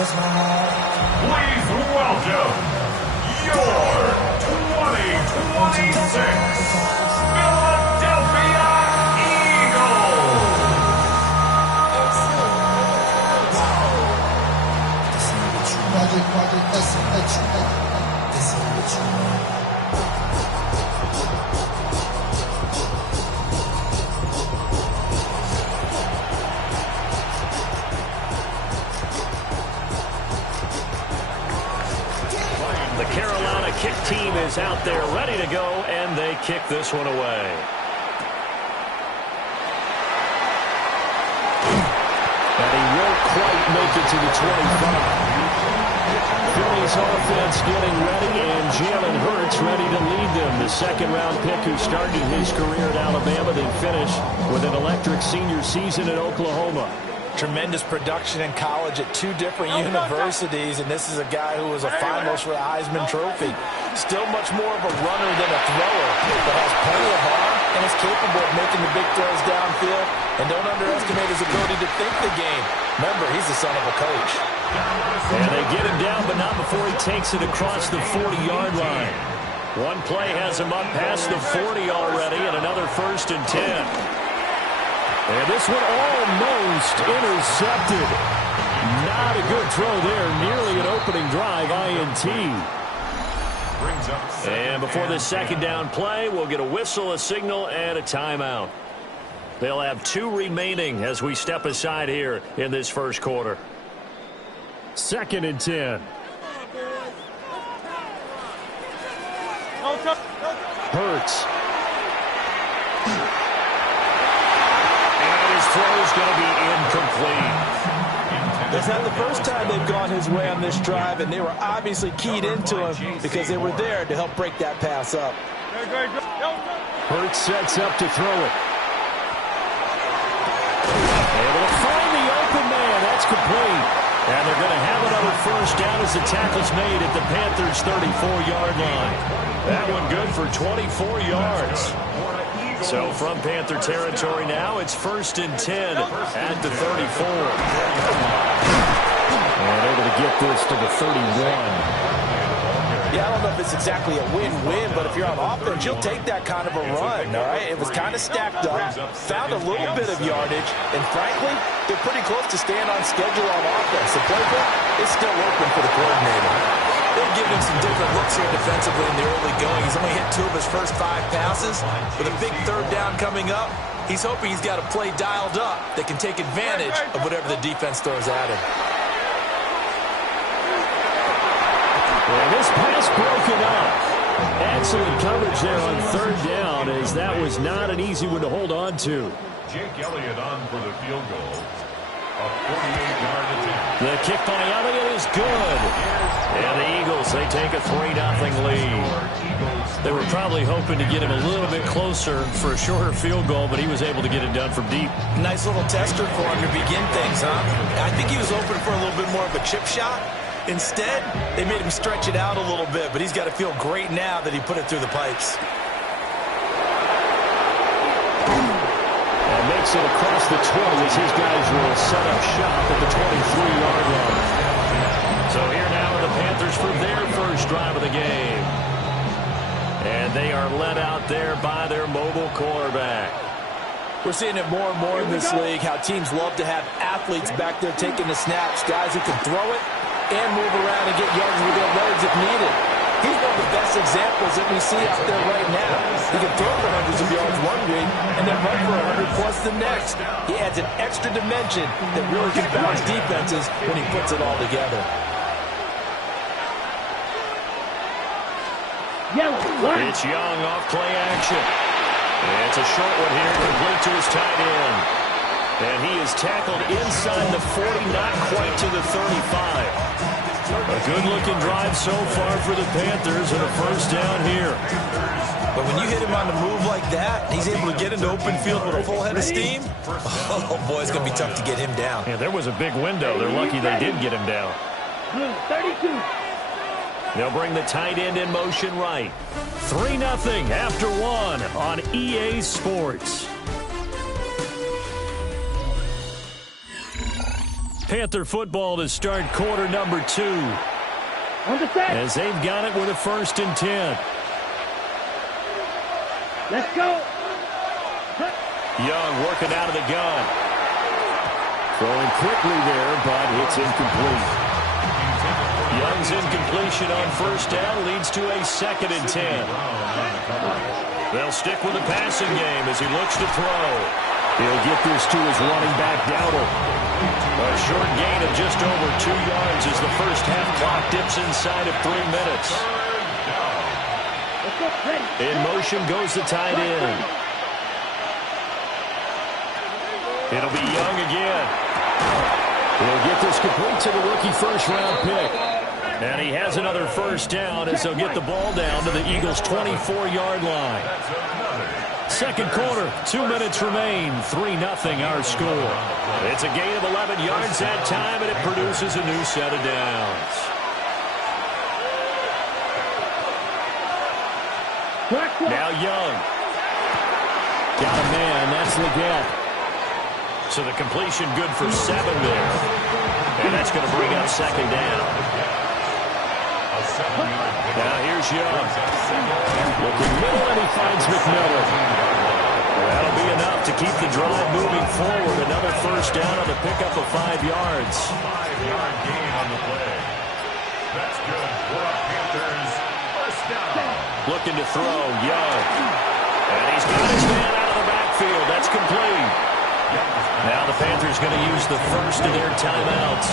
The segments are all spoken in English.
Please welcome your 2026 Philadelphia Eagles. The Carolina kick team is out there ready to go, and they kick this one away. And he won't quite make it to the 25. Philly's offense getting ready, and Jalen Hurts ready to lead them. The second-round pick who started his career at Alabama, then finished with an electric senior season at Oklahoma. Tremendous production in college at two different universities, and this is a guy who was a finalist for the Heisman Trophy. Still much more of a runner than a thrower, but has plenty of arm and is capable of making the big throws downfield. And don't underestimate his ability to think the game. Remember, he's the son of a coach. And they get him down, but not before he takes it across the 40-yard line. One play has him up past the 40 already, and another 1st and 10. And this one almost intercepted. Not a good throw there. Nearly an opening drive, INT. And before this second down play, we'll get a whistle, a signal, and a timeout. They'll have 2 remaining as we step aside here in this first quarter. 2nd and 10. Hurts. Throw's going to be incomplete. It's not the first time they've gone his way on this drive, and they were obviously keyed into him because they were there to help break that pass up. Hurts sets up to throw it. Able to find the open man. That's complete. And they're going to have another first down as the tackle's made at the Panthers' 34-yard line. That one good for 24 yards. So from Panther territory now, it's 1st and 10 at the 34. And able to get this to the 31. Yeah, I don't know if it's exactly a win-win, but if you're on offense, you'll take that kind of a run, all right? It was kind of stacked up, found a little bit of yardage, and frankly, they're pretty close to staying on schedule on offense. The playbook is still open for the coordinator. They've given him some different looks here defensively in the early going. He's only hit 2 of his first 5 passes. With a big 3rd down coming up, he's hoping he's got a play dialed up that can take advantage of whatever the defense throws at him. And this pass broken up. Excellent coverage there on 3rd down, as that was not an easy one to hold on to. Jake Elliott on for the field goal. A 48-yard attempt. The kick by Elliott is good. And the Eagles, they take a 3-0 lead. They were probably hoping to get him a little bit closer for a shorter field goal, but he was able to get it done from deep. Nice little tester for him to begin things, huh? I think he was open for a little bit more of a chip shot. Instead, they made him stretch it out a little bit, but he's got to feel great now that he put it through the pipes. And makes it across the 20 as his guys will set up shop at the 23-yard line. So here now are the Panthers for their first drive of the game. And they are led out there by their mobile quarterback. We're seeing it more and more in this league, how teams love to have athletes back there taking the snaps, guys who can throw it and move around and get yards with their legs if needed. He's one of the best examples that we see out there right now. He can throw for hundreds of yards one week and then run for 100+ the next. He adds an extra dimension that really confounds defenses when he puts it all together. It's Young off play action. It's a short one here, complete to his tight end. And he is tackled inside the 40, not quite to the 35. A good-looking drive so far for the Panthers and a first down here. But when you hit him on the move like that, he's able to get into open field with a full head of steam. Oh, boy, it's going to be tough to get him down. Yeah, there was a big window. They're lucky they did get him down. 32. They'll bring the tight end in motion right. 3-0 after 1 on EA Sports. Panther football to start quarter number 2. As they've got it with a 1st and 10. Let's go. Young working out of the gun. Throwing quickly there, but it's incomplete. Young's incompletion on 1st down leads to a 2nd and 10. They'll stick with the passing game as he looks to throw. He'll get this to his running back, Dowdle. A short gain of just over 2 yards as the first half clock dips inside of 3 minutes. In motion goes the tight end. It'll be Young again. He'll get this complete to the rookie first-round pick. And he has another 1st down as they'll get the ball down to the Eagles' 24-yard line. Second quarter, 2 minutes remain. 3-0 our score. It's a gain of 11 yards that time, and it produces a new set of downs. Now Young. Got a man. That's Leggett. So the completion good for 7 there. And that's going to bring up 2nd down. Now here's Young. Looking middle, and he finds McMillan. That'll be enough to keep the drive moving forward. Another 1st down on the pickup of 5 yards. 5-yard gain on the play. That's good for a Panthers 1st down. Looking to throw, Young. And he's got his man out of the backfield. That's complete. Now the Panthers going to use the first of their timeouts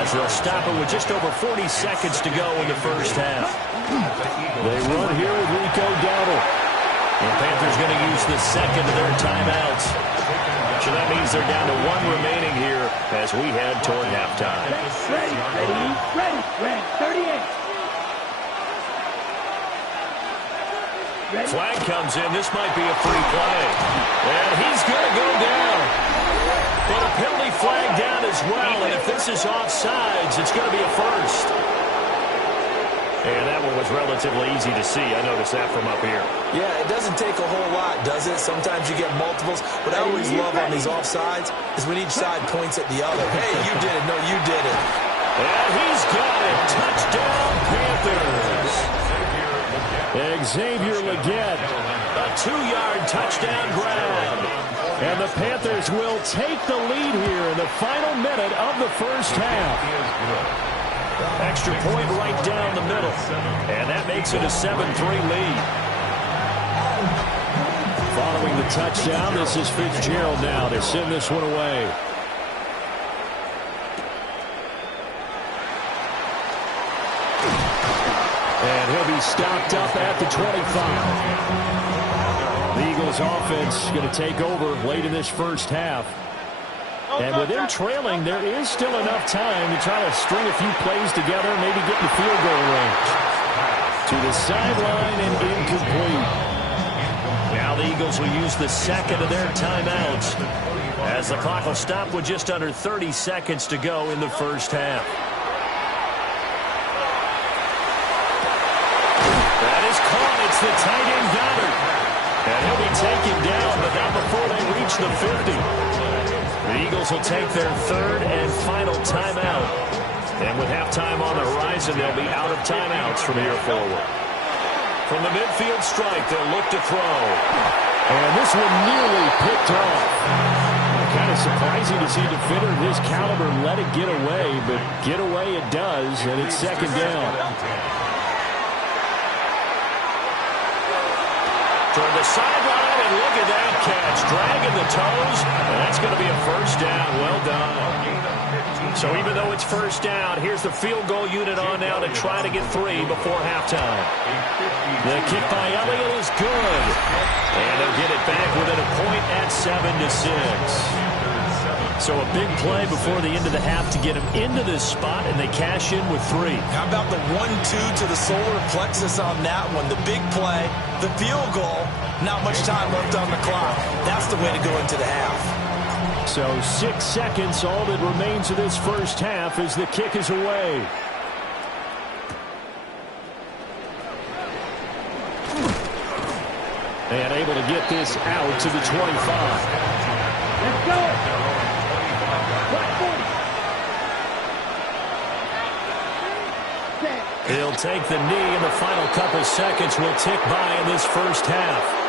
as they'll stop it with just over 40 seconds to go in the first half. They run here with Rico Dowdle. The Panthers going to use the second of their timeouts. So that means they're down to 1 remaining here as we head toward halftime. Ready. 38. Flag comes in. This might be a free play. And he's going to go down. But a penalty flag down as well. And if this is offsides, it's going to be a 1st. And that one was relatively easy to see. I noticed that from up here. Yeah, it doesn't take a whole lot, does it? Sometimes you get multiples. What I always love on these offsides is when each side points at the other. Hey, you did it. No, you did it. And he's got it. Touchdown, Panthers. Xavier Leggett, a 2-yard touchdown grab. And the Panthers will take the lead here in the final minute of the first half. Extra point right down the middle. And that makes it a 7-3 lead. Following the touchdown, this is Fitzgerald now to send this one away. And he'll be stopped up at the 25. The Eagles offense going to take over late in this first half. And with them trailing, there is still enough time to try to string a few plays together, maybe get in the field goal range. To the sideline and incomplete. Now the Eagles will use the second of their timeouts as the clock will stop with just under 30 seconds to go in the first half. It's the tight end Goddard. And he'll be taken down, but not before they reach the 50. The Eagles will take their 3rd and final timeout. And with halftime on the horizon, they'll be out of timeouts from here forward. From the midfield strike, they'll look to throw. And this one nearly picked off. Kind of surprising to see a defender of his caliber let it get away, but get away it does, and it's 2nd down. Toward the sideline, and look at that catch. Dragging the toes, and that's going to be a 1st down. Well done. So even though it's 1st down, here's the field goal unit on now to try to get 3 before halftime. The kick by Elliott is good. And they'll get it back within a point at 7-6. So a big play before the end of the half to get them into this spot, and they cash in with 3. How about the 1-2 to the solar plexus on that one? The big play, the field goal, not much time left on the clock. That's the way to go into the half. So 6 seconds, all that remains of this first half as the kick is away. And able to get this out to the 25. Let's go. He'll take the knee, and the final couple seconds will tick by in this first half.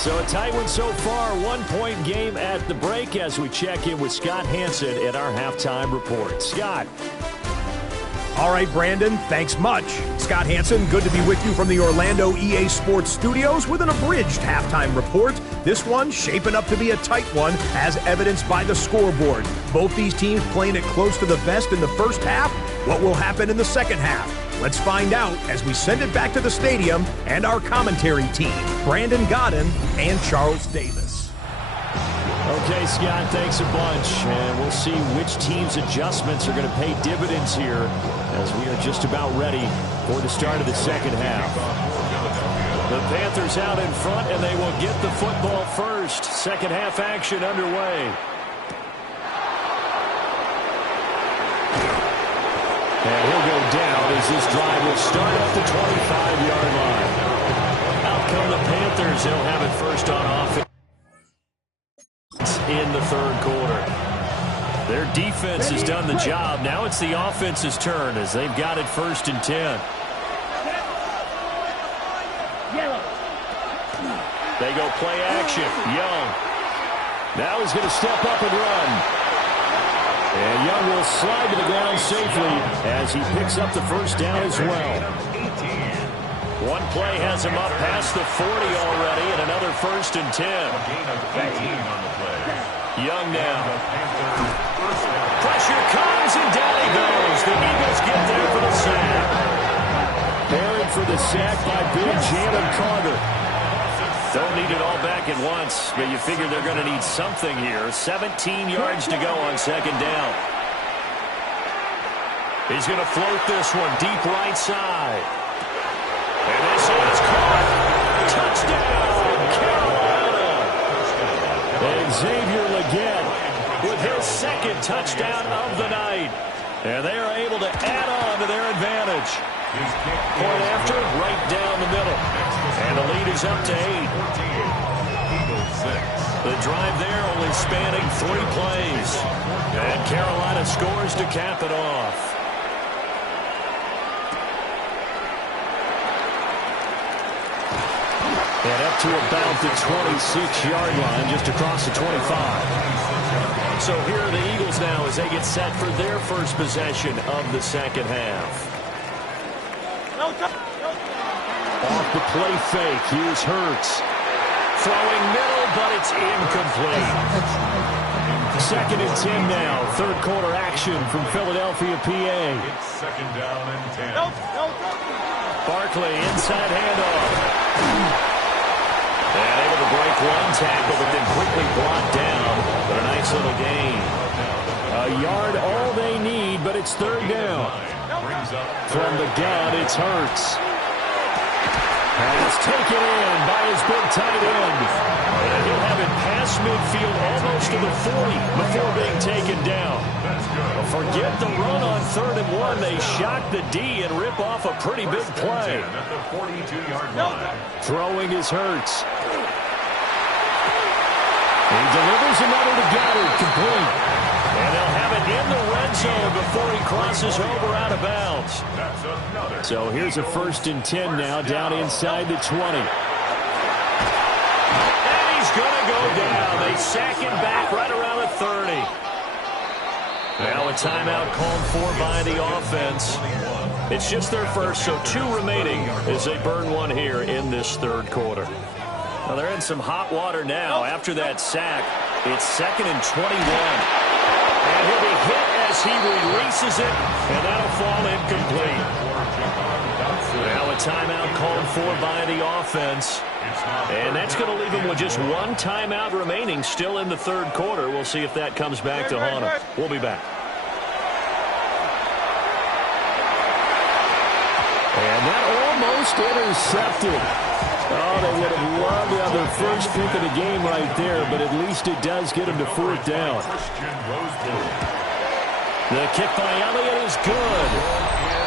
So a tight one so far, 1-point game at the break as we check in with Scott Hansen at our halftime report. Scott. All right, Brandon, thanks much. Scott Hansen, good to be with you from the Orlando EA Sports Studios with an abridged halftime report. This one shaping up to be a tight one, as evidenced by the scoreboard. Both these teams playing it close to the vest in the first half. What will happen in the second half? Let's find out as we send it back to the stadium and our commentary team, Brandon Godden and Charles Davis. Okay, Scott, thanks a bunch. And we'll see which team's adjustments are going to pay dividends here as we are just about ready for the start of the second half. The Panthers out in front, and they will get the football first. Second half action underway. And he'll go down as this drive will start at the 25-yard line. Out come the Panthers. They'll have it first on offense in the third quarter. Their defense has done the job. Now it's the offense's turn as they've got it first and 10. They go play action. Young. Now he's going to step up and run. And Young will slide to the ground safely as he picks up the first down as well. One play has him up past the 40 already, and another first and 10. Young now. Pressure comes, and down he goes. The Eagles get there for the sack. Buried for the sack by Big Jalen Carter. Don't need it all back at once, but you figure they're going to need something here. 17 yards to go on second down. He's going to float this one deep right side. And this is caught. Touchdown, Carolina. And Xavier Legette with his second touchdown of the night. And they are able to add on to their advantage. Point after, right down the middle. And the lead is up to 8. The drive there only spanning 3 plays. And Carolina scores to cap it off. And up to about the 26-yard line, just across the 25. So here are the Eagles now as they get set for their first possession of the second half. Off the play fake, here's Hurts. Throwing middle, but it's incomplete. Second and 10 now, third quarter action from Philadelphia, PA. It's second down and 10. Barkley, inside handoff. And able to break one tackle, but then quickly brought down. But a nice little gain. A yard all they need, but it's third down. From the gun, it's Hurts. Pass taken in by his big tight end. And he'll have it past midfield almost to the 40 before being taken down. Forget the run on 3rd and 1. They shock the D and rip off a pretty big play. At the 42-yard line. Throwing is Hurts. He delivers another to Goddard, complete. And they'll have it in the red zone before he crosses over out of bounds. So here's a first and 10 now, down inside the 20. And he's going to go down. They sack him back right around the 30. Now a timeout called for by the offense. It's just their first, so 2 remaining as they burn one here in this third quarter. Well, they're in some hot water now. After that sack, it's second and 21. And he'll be hit as he releases it, and that'll fall incomplete. Now a timeout called for by the offense. And that's going to leave him with just 1 timeout remaining still in the third quarter. We'll see if that comes back to haunt him. We'll be back. And that almost intercepted. Oh, they would have loved to have their first pick of the game right there, but at least it does get them to 4th down. The kick by Elliott is good.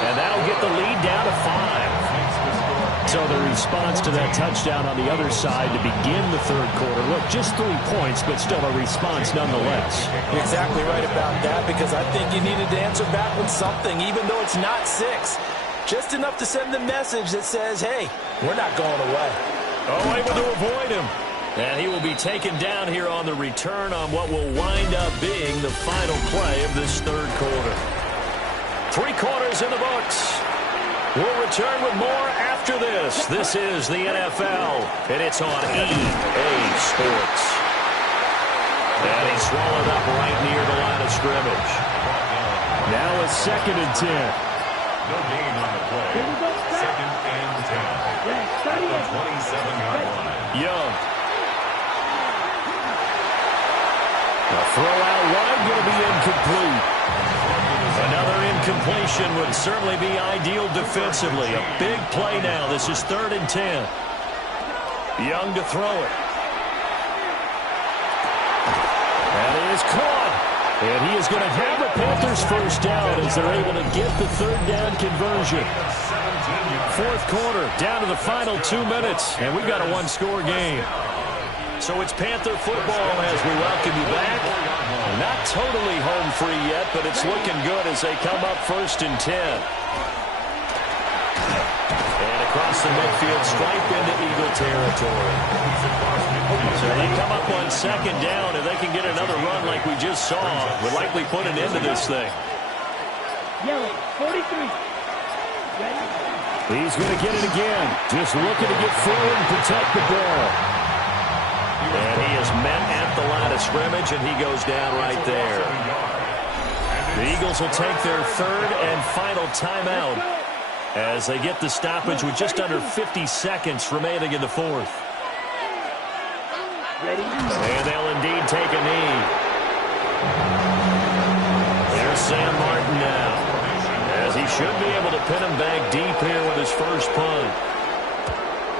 And that'll get the lead down to 5. So the response to that touchdown on the other side to begin the third quarter. Look, just 3 points, but still a response nonetheless. You're exactly right about that, because I think you needed to answer back with something, even though it's not 6. Just enough to send the message that says, hey, we're not going away. Oh, able to avoid him. And he will be taken down here on the return on what will wind up being the final play of this third quarter. 3 quarters in the books. We'll return with more after this. This is the NFL, and it's on EA Sports. And he's swallowed up right near the line of scrimmage. Now a 2nd and 10. No gain on the play. 2nd and 10. At the 27-yard line. Young. The throw out wide going to be incomplete. Another incompletion would certainly be ideal defensively. A big play now. This is 3rd and 10. Young to throw it. And it is caught. And he is going to have the Panthers first down as they're able to get the 3rd down conversion. 4th quarter, down to the final 2 minutes. And we've got a 1-score game. So it's Panther football as we welcome you back. Not totally home free yet, but it's looking good as they come up 1st and 10. And across the midfield, stripe into Eagle territory. So they come up on 2nd down. If they can get another run like we just saw, would likely put an end to this thing. Yellow, 43. He's going to get it again. Just looking to get forward and protect the ball. And he is met at the line of scrimmage, and he goes down right there. The Eagles will take their 3rd and final timeout as they get the stoppage with just under 50 seconds remaining in the 4th. And they'll indeed take a knee. There's Sam Martin now, as he should be able to pin him back deep here with his first punt.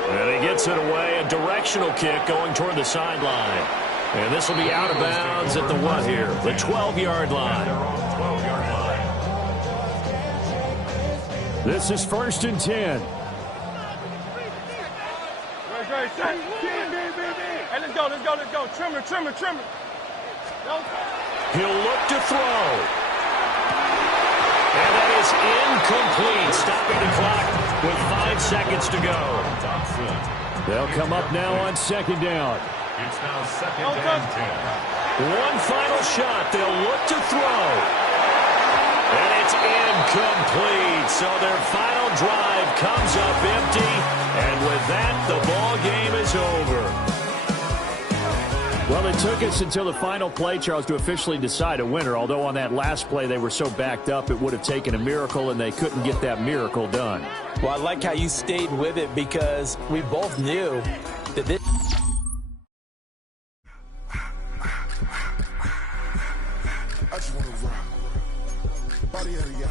And he gets it away, a directional kick going toward the sideline. And this will be out of bounds at the what here? The 12-yard line. This is 1st and 10. Hey, let's go. Trimmer. He'll look to throw. And that is incomplete, stopping the clock with 5 seconds to go. They'll come up now on 2nd down. It's now 2nd and 10. One final shot. They'll look to throw. And it's incomplete. So their final drive comes up empty. And with that, the ball game is over. Well, it took us until the final play, Charles, to officially decide a winner. Although on that last play they were so backed up, it would have taken a miracle, and they couldn't get that miracle done. Well, I like how you stayed with it, because we both knew that this... I just want to rock. Body of the y'all.